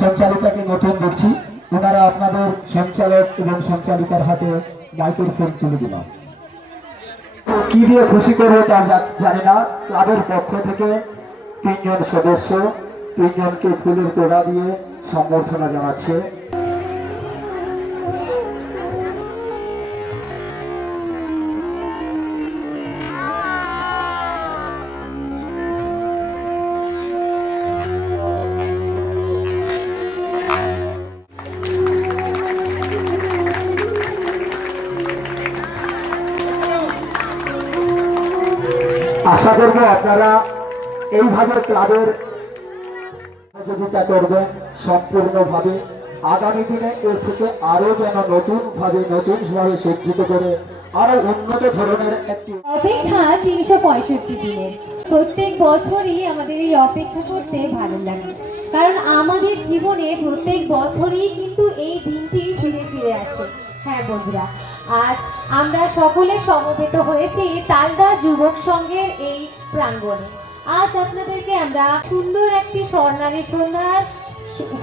সঞ্চালিকাকে নতুন দেখছি, ওনারা আপনাদের সঞ্চালক এবং সঞ্চালিকার হাতে মাইকের ফোন তুলে দিলাম। কি দিয়ে খুশি করবো তা জানি না। ক্লাবের পক্ষ থেকে 3 জন সদস্য 3 জনকে ফুলের তোড়া দিয়ে সম্বর্ধনা জানাচ্ছে। আশা করব আপনারা এইভাবে ক্লাবের সহযোগিতা করবেন সম্পূর্ণভাবে। আগামী দিনে এর থেকে আরো যেন নতুনভাবে সজ্জিত করে আরো উন্নত ধরনের একটি অপেক্ষা 365 দিনের। প্রত্যেক বছরই আমাদের এই অপেক্ষা করতে ভালো লাগে, কারণ আমাদের জীবনে প্রত্যেক বছরই কিন্তু এই দিনটি ফিরে ফিরে আসে। হ্যাঁ বন্ধুরা, আজ আমরা সকলে সমবেত হয়েছি তালদা যুবক সংঘের এই প্রাঙ্গণে। আজ আপনাদেরকে আমরা সুন্দর একটি স্বর্ণালী সন্ধ্যার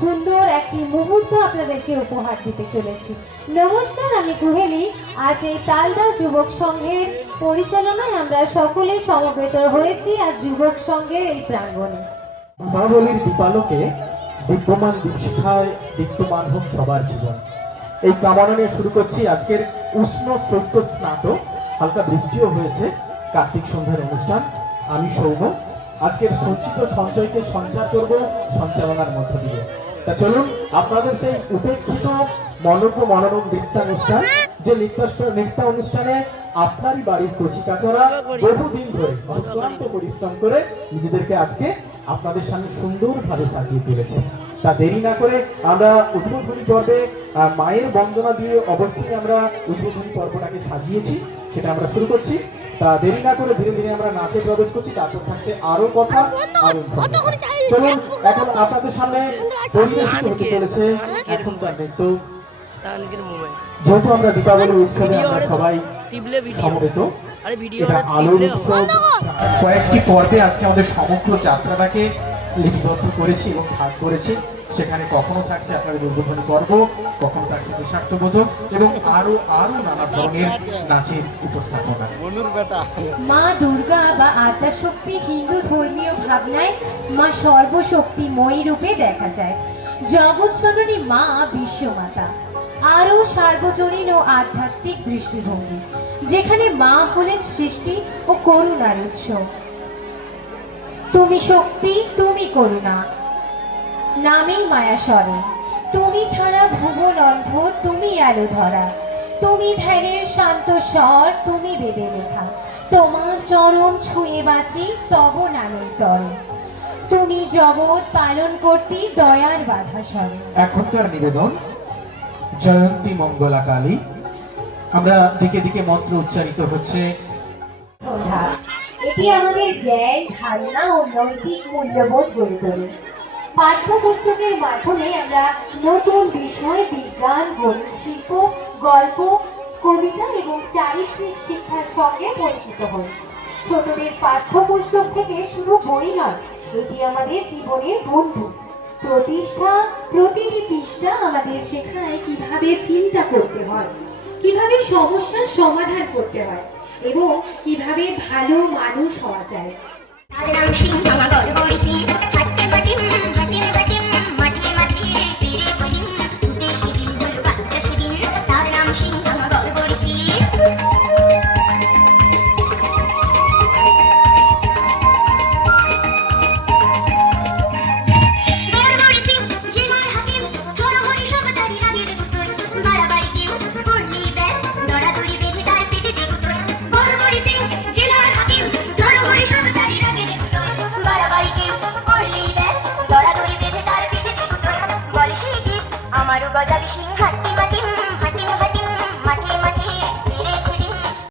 সুন্দর একটি মুহূর্ত আপনাদেরকে উপহার দিতে চলেছি। নমস্কার, আমি কুহেলি। আজ এই তালদা যুবক সংঘের পরিচালনায় আমরা সকলে সমবেত হয়েছি আজ যুবক সংঘের এই প্রাঙ্গণে। দীপাবলির দীপালোকে দিব্যমান দীপশিখায় দীপ্তমান হোক সবার জীবন, এই কামনা নিয়ে শুরু করছি আজকের উষ্ণ শ্রদ্ধ স্নাত। হালকা বৃষ্টিও হয়েছে। কার্তিক সন্ধ্যার অনুষ্ঠান। আমি সৌম্য আজকের সঞ্চিত সঞ্চয়কে সঞ্চার করব সঞ্চালনার মধ্য দিয়ে। তা চলুন আপনাদের সেই উপেক্ষিত মনোজ্ঞ মনোরম নৃত্যানুষ্ঠান, যে নৃত্য অনুষ্ঠানে আপনারই বাড়ির কচিকাচারা বহুদিন ধরে অক্লান্ত পরিশ্রম করে নিজেদেরকে আজকে আপনাদের সামনে সুন্দরভাবে সাজিয়ে তুলেছে। তা দেরি না করে আমরা উদ্বোধনী পর্বে মায়ের বন্দনা দিয়ে অবশ্যই আমরা উদ্বোধনী পর্বটাকে সাজিয়েছি, সেটা আমরা শুরু করছি। তা দেরি না করে ধীরে ধীরে আমরা নাচে প্রবেশ করছি। তারপর থাকছে আরো কথা আরো। চলুন এখন আপনাদের সামনে পরিবেশিত হতে চলেছে এখনকার নৃত্য। যেহেতু আমরা দীপাবলি উৎসবে আমরা সবাই সমবেত, এটা আলোর উৎসব। কয়েকটি পর্বে আজকে আমাদের সমগ্র যাত্রাটাকে লিপিবদ্ধ করেছি এবং ভাগ করেছি। সেখানে কখনো থাকছে আপনাদের উদ্বোধনী পর্ব, কখনো থাকছে দেশাত্মবোধক এবং আরো আরো নানা ধরনের নাচের উপস্থাপনা। মা দুর্গা বা আদ্যাশক্তি হিন্দু ধর্মীয় ভাবনায় মা সর্বশক্তিময়ী রূপে দেখা যায়। জগৎজননী মা বিশ্বমাতা আরও সার্বজনীন ও আধ্যাত্মিক দৃষ্টিভঙ্গি, যেখানে মা হলেন সৃষ্টি ও করুণার উৎস। তুমি শক্তি, তুমি করুণা, নামেই মায়া স্বরে। তুমি ছাড়া ভুবন অন্ধ, তুমি আলো ধরা। তুমি ধ্যানের শান্ত স্বর, তুমি বেদে লেখা। তোমার চরণ ছুঁয়ে বাঁচি তব নামের তরে। তুমি জগৎ পালন করতে দয়ার বাধা স্বরে। এখনকার নিবেদন জয়ন্তী মঙ্গলা কালী। আমরা দিকে দিকে মন্ত্র উচ্চারিত হচ্ছে। এটি আমাদের জ্ঞান, ধারণা ও নৈতিক মূল্যবোধ গড়ে তোলে। পাঠ্যপুস্তকের মাধ্যমে আমরা নতুন বিষয়, বিজ্ঞান, গণিত, শিল্প, গল্প, কবিতা এবং চারিত্রিক শিক্ষার সঙ্গে পরিচিত হই। ছোটদের পাঠ্যপুস্তক থেকে শুধু বই নয়, এটি আমাদের জীবনের বন্ধু। প্রতিটি পৃষ্ঠা আমাদের শেখায় কিভাবে চিন্তা করতে হয়, কিভাবে সমস্যার সমাধান করতে হয় এবং কিভাবে ভালো মানুষ হওয়া যায়।